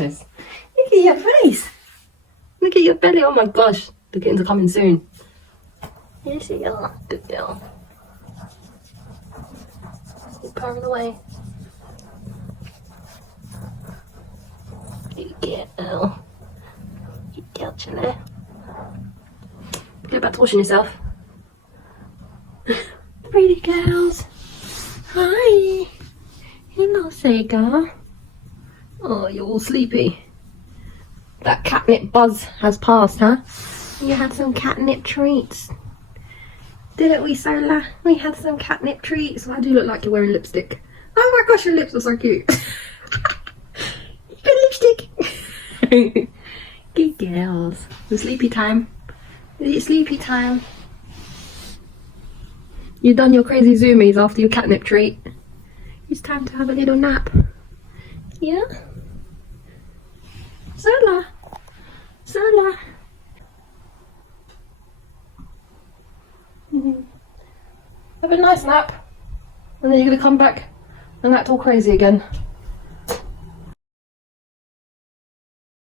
Yes. Look at your face. Look at your belly. Oh my gosh. The kittens are coming soon. Yes, you are. Good girl. You're purring away. Good girl. Good girl, Chile. Get back to washing yourself. Pretty girls. Hi. Hello, Sega. Oh, you're all sleepy. That catnip buzz has passed, huh? You had some catnip treats. Didn't we, Sola? We had some catnip treats. Why do you look like you're wearing lipstick? Oh my gosh, your lips are so cute. You got lipstick. Good girls. It's sleepy time. It's sleepy time. You've done your crazy zoomies after your catnip treat. It's time to have a little nap. Yeah? Sola. Sola. Have a nice nap. And then you're going to come back and act all crazy again.